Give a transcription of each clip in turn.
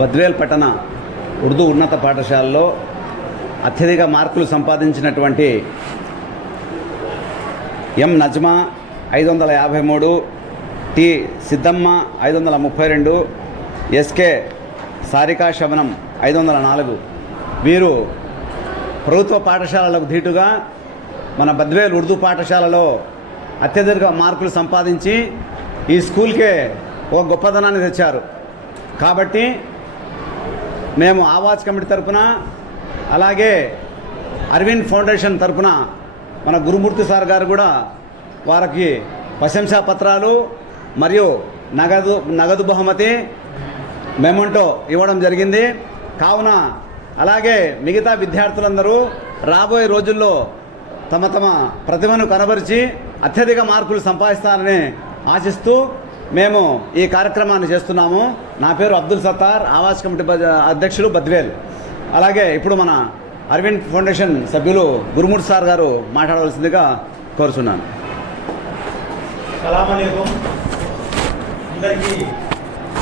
బద్వేల్ పట్టణ ఉర్దూ ఉన్నత పాఠశాలలో అత్యధిక మార్కులు సంపాదించినటువంటి ఎం నజ్మా 553, టి సిద్ధమ్మ 532, ఎస్కే సారికా శవనం 504. వీరు ప్రభుత్వ పాఠశాలలకు ధీటుగా మన బద్వేల్ ఉర్దూ పాఠశాలలో అత్యధిక మార్కులు సంపాదించి ఈ స్కూల్కే ఒక గొప్పదనాన్ని తెచ్చారు. కాబట్టి మేము ఆవాజ్ కమిటీ తరఫున, అలాగే అరవింద్ ఫౌండేషన్ తరఫున మన గురుమూర్తి సార్ గారు కూడా వారికి ప్రశంసా పత్రాలు మరియు నగదు బహుమతి మెమోంటో ఇవ్వడం జరిగింది. కావున అలాగే మిగతా విద్యార్థులందరూ రాబోయే రోజుల్లో తమ ప్రతిభను కనబరిచి అత్యధిక మార్కులు సంపాదిస్తారని ఆశిస్తూ మేము ఈ కార్యక్రమాన్ని చేస్తున్నాము. నా పేరు అబ్దుల్ సత్తార్, ఆవాజ్ కమిటీ అధ్యక్షులు బద్వేల్. అలాగే ఇప్పుడు మన అరవింద్ ఫౌండేషన్ సభ్యులు గురుమూర్తి సార్ గారు మాట్లాడవలసిందిగా కోరుచున్నాను. సలాం అలైకుం, అందరికీ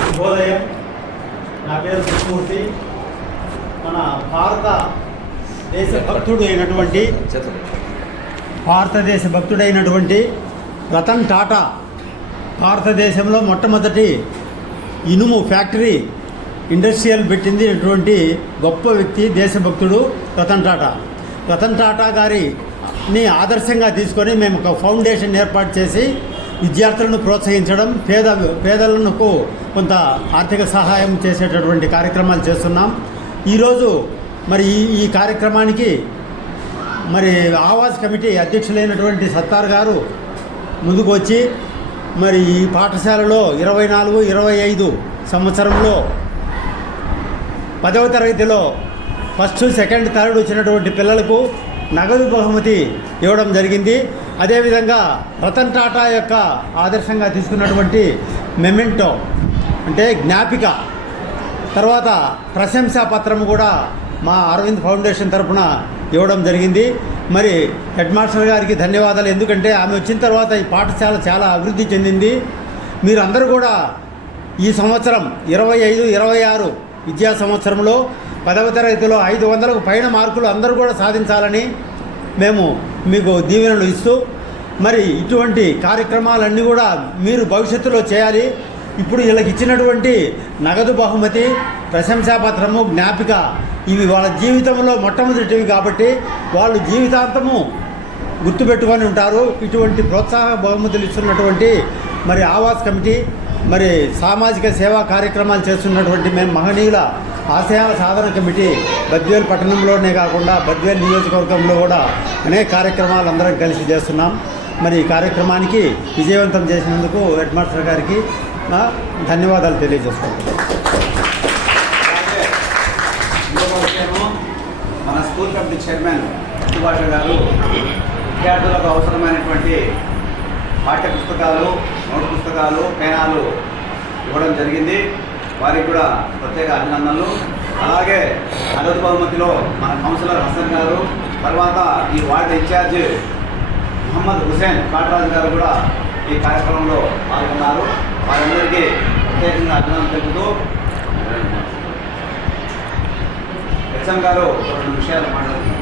శుభోదయం. నా పేరు గురుమూర్తి. మన భారతదేశ భక్తుడైనటువంటి రతన్ టాటా భారతదేశంలో మొట్టమొదటి ఇనుము ఫ్యాక్టరీ ఇండస్ట్రియల్ పెట్టింది గొప్ప వ్యక్తి, దేశభక్తుడు రతన్ టాటా. రతన్ టాటా గారిని ఆదర్శంగా తీసుకొని మేము ఒక ఫౌండేషన్ ఏర్పాటు చేసి విద్యార్థులను ప్రోత్సహించడం, పేదలకు కొంత ఆర్థిక సహాయం చేసేటటువంటి కార్యక్రమాలు చేస్తున్నాం. ఈరోజు మరి ఈ కార్యక్రమానికి మరి ఆవాజ్ కమిటీ అధ్యక్షులైనటువంటి సత్తార్ గారు ముందుకు వచ్చి మరి ఈ పాఠశాలలో 24-25 సంవత్సరంలో 10వ తరగతిలో ఫస్ట్, సెకండ్, థర్డ్ వచ్చినటువంటి పిల్లలకు నగదు బహుమతి ఇవ్వడం జరిగింది. అదేవిధంగా రతన్ టాటా యొక్క ఆదర్శంగా తీసుకున్నటువంటి మెమెంటో అంటే జ్ఞాపిక, తర్వాత ప్రశంసా పత్రం కూడా మా అరవింద్ ఫౌండేషన్ తరఫున ఇవ్వడం జరిగింది. మరి హెడ్ మాస్టర్ గారికి ధన్యవాదాలు. ఎందుకంటే ఆమె వచ్చిన తర్వాత ఈ పాఠశాల చాలా అభివృద్ధి చెందింది. మీరందరూ కూడా ఈ సంవత్సరం 25-26 విద్యా సంవత్సరంలో 10వ తరగతిలో 500కు పైన మార్కులు అందరూ కూడా సాధించాలని మేము మీకు దీవెనలు ఇస్తూ, మరి ఇటువంటి కార్యక్రమాలన్నీ కూడా మీరు భవిష్యత్తులో చేయాలి. ఇప్పుడు వీళ్ళకి ఇచ్చినటువంటి నగదు బహుమతి, ప్రశంసాపత్రము, జ్ఞాపిక ఇవి వాళ్ళ జీవితంలో మొట్టమొదటివి కాబట్టి వాళ్ళు జీవితాంతము గుర్తుపెట్టుకొని ఉంటారు. ఇటువంటి ప్రోత్సాహ బహుమతులు ఇస్తున్నటువంటి మరి ఆవాజ్ కమిటీ, మరి సామాజిక సేవా కార్యక్రమాలు చేస్తున్నటువంటి మేము మహనీయుల ఆశయాల సాధన కమిటీ బద్వేల్ పట్టణంలోనే కాకుండా బద్వేల్ నియోజకవర్గంలో కూడా అనేక కార్యక్రమాలు అందరం కలిసి చేస్తున్నాం. మరి ఈ కార్యక్రమానికి విజయవంతం చేసినందుకు హెడ్ మాస్టర్ గారికి ధన్యవాదాలు తెలియజేసుకుంటున్నాం. మన స్కూల్ కమిటీ చైర్మన్ సుభాష గారు విద్యార్థులకు అవసరమైనటువంటి పాఠ్య పుస్తకాలు, నోట్ పుస్తకాలు, పేనాలు ఇవ్వడం జరిగింది. వారికి కూడా ప్రత్యేక అభినందనలు. అలాగే నగదు బహుమతిలో మన కౌన్సిలర్ హసన్ గారు, తర్వాత ఈ వార్డు ఇన్ఛార్జ్ మహమ్మద్ హుసేన్ కాటరాజు గారు కూడా ఈ కార్యక్రమంలో పాల్గొన్నారు. వారందరికీ ప్రత్యేకంగా అభినందనలు తెలుపుతూ హెచ్ఎం గారు 2 విషయాలు మాట్లాడుతున్నారు.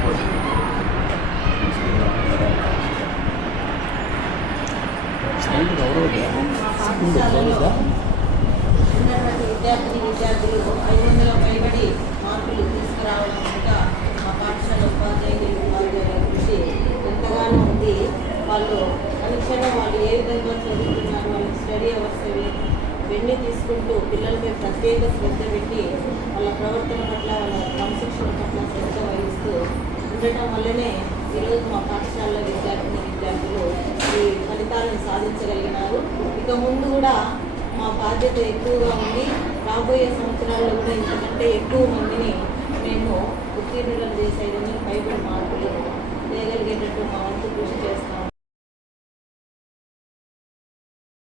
విద్యార్థులు 500 పైబడి మార్కులు తీసుకురావడం కూడా మా పాఠశాల ఉపాధ్యాయుల కృషి ఎంతగానో ఉంది. వాళ్ళు అనుక్షణం వాళ్ళు ఏ విధంగా చదువుతున్నారు, వాళ్ళకి స్టడీ అవర్స్ ఇవన్నీ తీసుకుంటూ పిల్లలపై ప్రత్యేక శ్రద్ధ పెట్టి వాళ్ళ ప్రవర్తన పట్ల, వాళ్ళ క్రమశిక్షణ పట్ల శ్రద్ధ వహిస్తూ ఉండటం వల్లనే ఈరోజు మా పాఠశాలలో విద్యార్థులు ఈ ఫలితాలను సాధించగలిగినారు. ఇక ముందు కూడా మా బాధ్యత ఎక్కువగా ఉంది. రాబోయే సంవత్సరాల్లో కూడా ఇంతకంటే ఎక్కువ మందిని మేము ఉత్తీర్ణులను చేసే 500 పైబడి మార్కులు చేయగలిగే